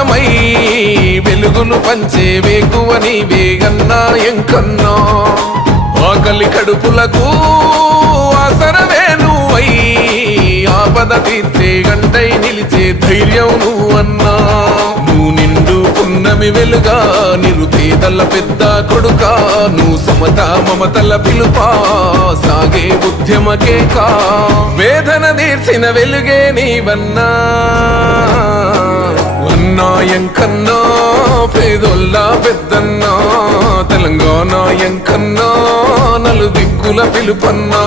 ప్రాణమై వెలుగులు పంచే వేకువ నీవే అన్నా ఎంకన్నా ఆకలి కడుపులకు ఆసరవే నువ్వై ఆపద తీర్చే గంటై నిలిచే ధైర్యం నువ్వన్నా నువ్వు నిండు పున్నమి వెలుగా నిరుపేదల పెద్ద కొడుకా నువ్వు సమత మమతల పిలుపా సాగే ఉద్యమకేకా వేదన తీర్చిన వెలుగే నీవన్నా అన్నా ఎంకన్నా పేదోళ్ళ పెద్దన్నా తెలంగాణ ఎంకన్నా నలు దిక్కుల పిలుపన్నా